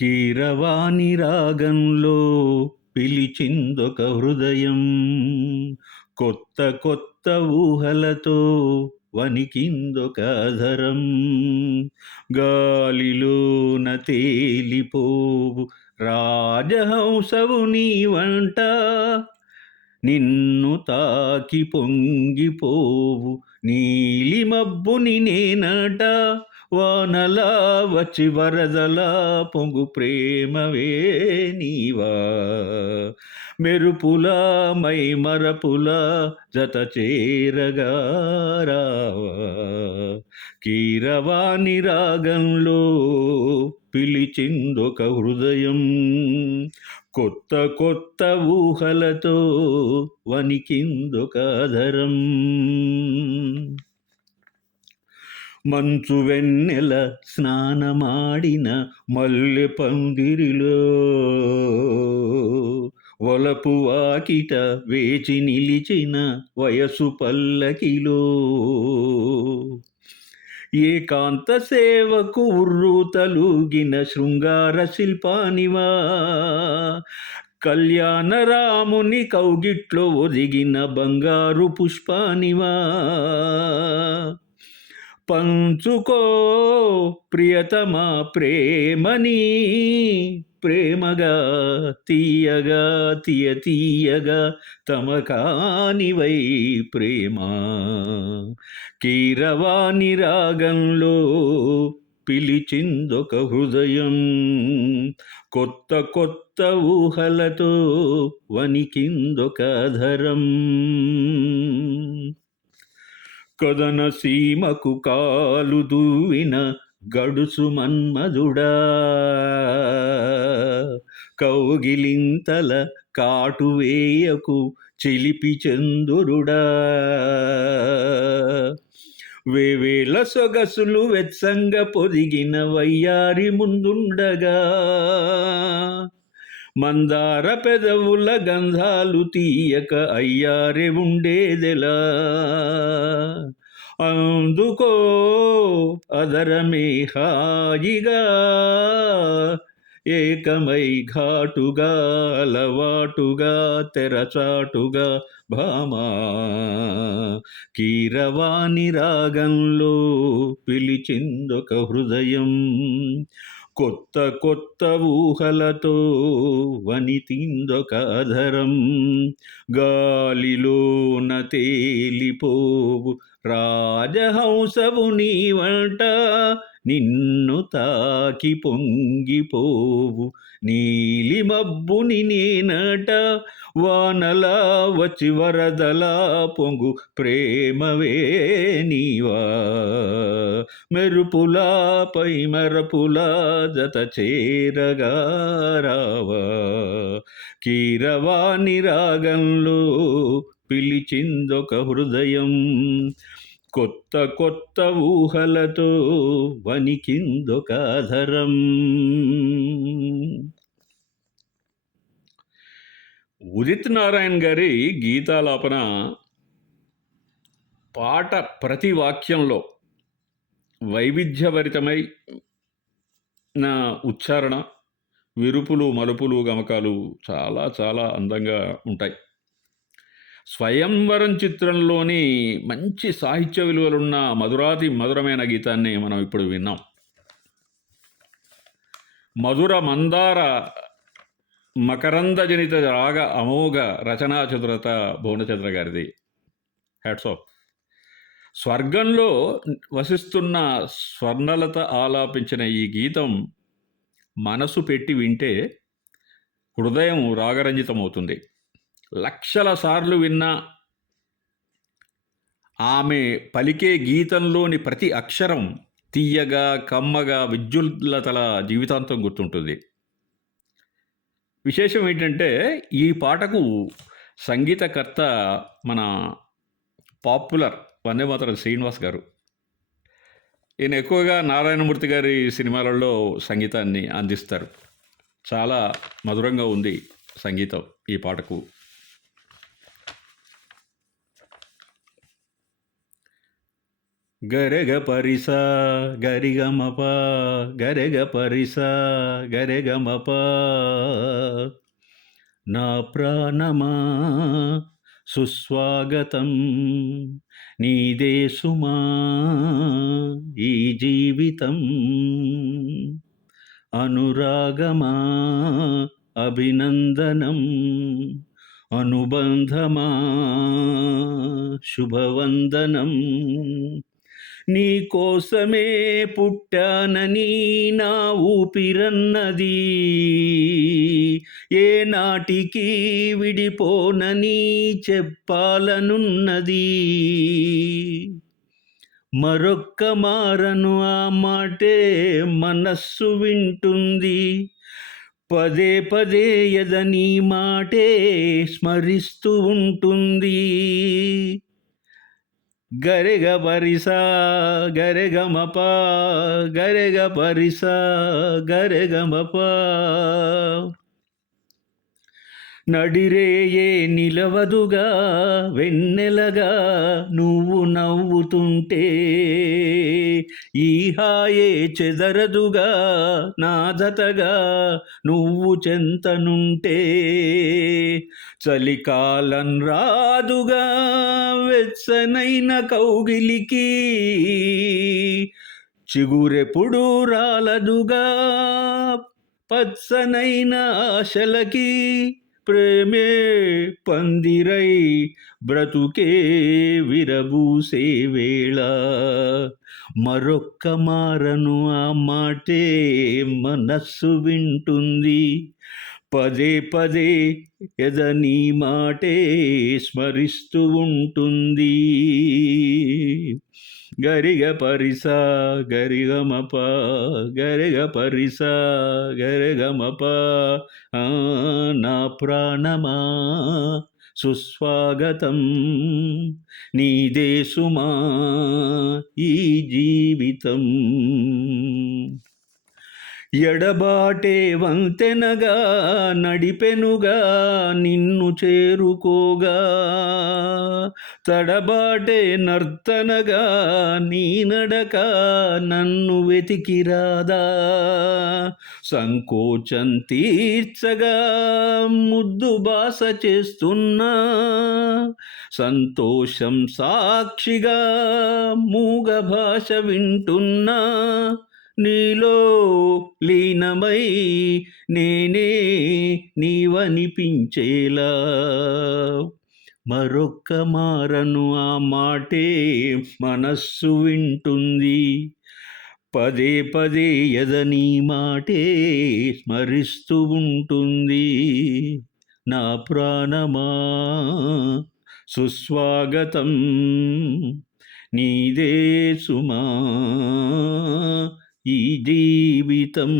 కీరవాణి రాగంలో పిలిచిందొక హృదయం కొత్త కొత్త ఊహలతో వణికిందొక అధరం. గాలిలోన తేలిపోవు రాజహంసవు నీ వంట. నిన్ను తాకి పొంగిపోవు. నీలిమబ్బుని నేనట వానలా వచ్చి వరదల పొంగు ప్రేమవే నీవా. మెరుపులా మై మరపులా జత చేరగారావా కీరవాణి రాగంలో పిలిచిందొక హృదయం. కొత్త కొత్త ఊహలతో వణికిందొక ధరం మంచు వెన్నెల స్నానమాడిన మల్లె పందిరిలో వలపు వాకిట వేచి నిలిచిన వయసు పల్లకిలో ఏకాంత సేవకు ఉర్రు తలుగిన శృంగార శిల్పానివా. కళ్యాణ రాముని కౌగిట్లో ఒదిగిన బంగారు పుష్పానివా. పంచుకో ప్రియతమ ప్రేమని ప్రేమగా తీయగా తీయ తీయగా తమకానివై ప్రేమ. కీరవాణి రాగంలో పిలిచిందొక హృదయం కొత్త కొత్త ఊహలతో వణికిందొక ధరం కదన సీమకు కాలు దూవిన గడుసు మన్మధుడా. కౌగిలింతల కాటువేయకు చిలిపి చందురుడా. వేవేల సొగసులు వెత్సంగ పొదిగిన వయ్యారి ముందుండగా. మందార పెదవుల గంధాలు తీయక అయ్యారే ఉండేదెలా. అందుకో అదరమే హాయిగా ఏకమై ఘాటుగా అలవాటుగా తెరచాటుగా భామా. కీరవాణి రాగంలో పిలిచిందొక హృదయం కొత్త కొత్త ఊహలతో వనితిందొక అధరం. గాలిలోన తేలిపోవు రాజహంసవు నీ వంట నిన్ను తాకి పొంగిపోవు నీలిమబ్బుని నేనట వానలా వచ్చి వరదలా పొంగు ప్రేమవే నీవా. మెరుపులా పై మరపులా జత చేరగా రావా. కీరవాణి రాగంలో పిలిచిందొక హృదయం కొత్త కొత్త ఊహలతో వణికిందొక అధరం. ఉదిత్ నారాయణ్ గారి గీతాలాపన పాట ప్రతి వాక్యంలో వైవిధ్యభరితమై నా ఉచ్చారణ విరుపులు మలుపులు గమకాలు చాలా చాలా అందంగా ఉంటాయి. స్వయంవరం చిత్రంలోని మంచి సాహిత్య విలువలున్న మధురాతి మధురమైన గీతాన్ని మనం ఇప్పుడు విన్నాం. మధుర మందార మకరందజనిత రాగ అమోఘ రచనా చతురత భువనచంద్ర గారిది. హ్యాట్స్ ఆఫ్ స్వర్గంలో వసిస్తున్న స్వర్ణలత ఆలాపించిన ఈ గీతం మనసు పెట్టి వింటే హృదయం రాగరంజితమవుతుంది. లక్షల సార్లు విన్న ఆమె పలికే గీతంలోని ప్రతి అక్షరం తీయగా కమ్మగా విద్యుల్లతల జీవితాంతం గుర్తుంటుంది. విశేషం ఏంటంటే ఈ పాటకు సంగీతకర్త మన పాపులర్ వందేమాతరం శ్రీనివాస్ గారు. ఈయన ఎక్కువగా నారాయణమూర్తి గారి సినిమాలలో సంగీతాన్ని అందిస్తారు. చాలా మధురంగా ఉంది సంగీతం ఈ పాటకు. గరెగ పరిస గరిగమప గరెగ పరిస గరెగమప నా ప్రాణమా సుస్వాగతం నీదే సుమా ఈ జీవితం అనురాగమా అభినందనం అనుబంధమా శుభవందనం నీ కోసమే పుట్టానని నా ఊపిరన్నది. ఏ నాటికి విడిపోనని చెప్పాలనున్నది. మరొక్క మారను ఆ మాటే మనస్సు వింటుంది. పదే పదే ఎదని మాటే స్మరిస్తూ ఉంటుంది. గరెగ పరిస గరెగమప గరెగ పరిస గరెగమప నడిరేయే నిలవదుగా వెన్నెలగా నువ్వు నవ్వుతుంటే. ఈహాయే చెదరదుగా నాదతగా నువ్వు చెంతనుంటే. చలికాలం రాదుగా వెచ్చనైన కౌగిలికి. చిగురెప్పుడు రాలదుగా పచ్చనైన ఆశలకి. ప్రేమే పందిరై బ్రతుకే విరబూసే వేళ. మరొక్క మారను ఆ మాటే మనస్సు వింటుంది. పదే పదే ఎదని మాటే స్మరిస్తూ ఉంటుంది. గరిగ పరిస గరిగమప గరిగ పరిస గరిగమప ఆ, నా ప్రాణమా సుస్వాగతం నీదే సుమా ఈ జీవితం ఎడబాటే వంతెనగా నడిపెనుగా నిన్ను చేరుకోగా. తడబాటే నర్తనగా నీ నడక నన్ను వెతికిరాదా. సంకోచం తీర్చగా ముద్దు బాస చేస్తున్నా. సంతోషం సాక్షిగా మూగ భాష వింటున్నా. నీలో లీనమై నేనే నీవనిపించేలా. మరొక్క మారను ఆ మాటే మనస్సు వింటుంది. పదే పదే ఎదని మాటే స్మరిస్తూ ఉంటుంది. నా ప్రాణమా సుస్వాగతం నీదే సుమా. ఈ జీవితం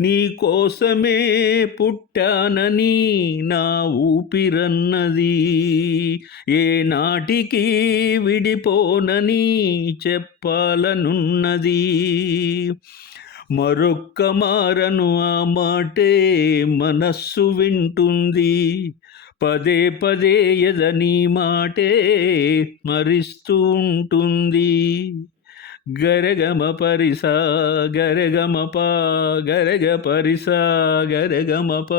నీ కోసమే పుట్టానని నా ఊపిరన్నది. ఏ నాటికి విడిపోనని చెప్పాలనున్నది. మరొక్క మారను ఆ మాటే మనస్సు వింటుంది. పదే పదే ఎదని మాటే మరిస్తూ ఉంటుంది. గరగమ పరిస గరగమప గరగ పరిస గరగమప.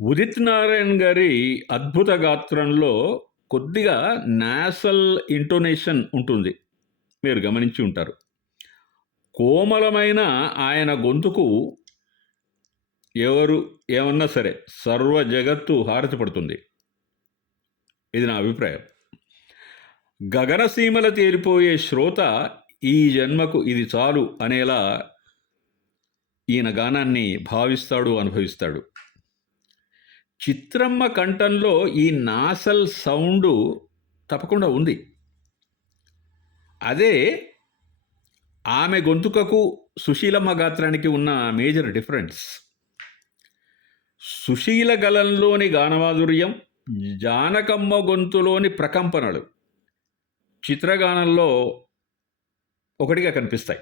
ఉదిత్ నారాయణ్ గారి అద్భుత గాత్రంలో కొద్దిగా నాసల్ ఇంటోనేషన్ ఉంటుంది. మీరు గమనించి ఉంటారు. కోమలమైన ఆయన గొంతుకు ఎవరు ఏమన్నా సరే సర్వ జగత్తు హారతి పడుతుంది. ఇది నా అభిప్రాయం. గగనసీమల తేలిపోయే శ్రోత ఈ జన్మకు ఇది చాలు అనేలా ఈయన గానాన్ని భావిస్తాడు అనుభవిస్తాడు. చిత్రమ్మ కంఠంలో ఈ నాసల్ సౌండు తప్పకుండా ఉంది. అదే ఆమె గొంతుకకు సుశీలమ్మ గాత్రానికి ఉన్న మేజర్ డిఫరెన్స్. సుశీల గలంలోని గానమాధుర్యం జానకమ్మ గొంతులోని ప్రకంపనలు. చిత్రగానంలో ఒకటిగా కనిపిస్తాయి.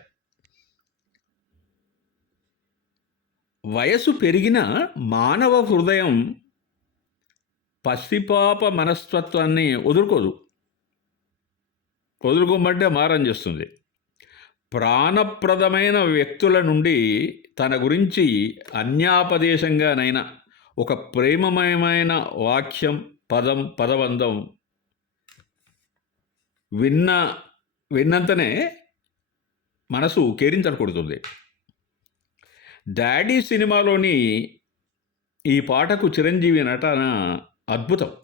వయసు పెరిగిన మానవ హృదయం పసిపాప మనస్తత్వాన్ని వదులుకోదు. వదులుకోమంటే మారం చేస్తుంది. ప్రాణప్రదమైన వ్యక్తుల నుండి తన గురించి అన్యాపదేశంగానైనా ఒక ప్రేమమయమైన వాక్యం పదం పదబంధం విన్న విన్నంతనే మనసు కేరించకూడుతుంది. డాడీ సినిమాలోని ఈ పాటకు చిరంజీవి నటన అద్భుతం.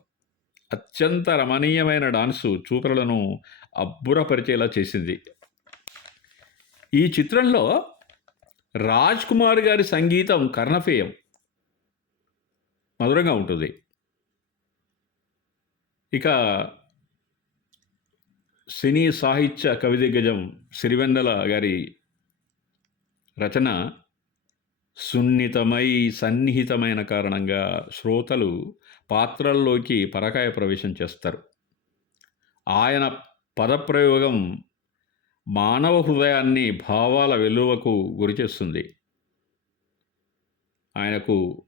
అత్యంత రమణీయమైన డాన్సు చూపరులను అబ్బురపరిచేలా చేసింది. ఈ చిత్రంలో రాజ్ కుమార్ గారి సంగీతం కర్ణఫేయం. మధురంగా ఉంటుంది. ఇక సినీ సాహిత్య కవిదిగ్గజం సిరివెన్నెల గారి రచన సున్నితమై సన్నిహితమైన కారణంగా శ్రోతలు పాత్రల్లోకి పరకాయ ప్రవేశం చేస్తారు. ఆయన పదప్రయోగం మానవ హృదయాన్ని భావాల వెలువకు గురిచేస్తుంది ఆయనకు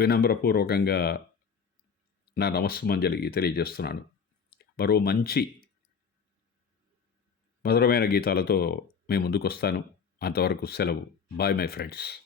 వినమ్రపూర్వకంగా నా నమస్సుమంజలి తెలియజేస్తున్నాను. మరో మంచి మధురమైన గీతాలతో మేము ముందుకు వస్తాను అంతవరకు సెలవు. Bye my friends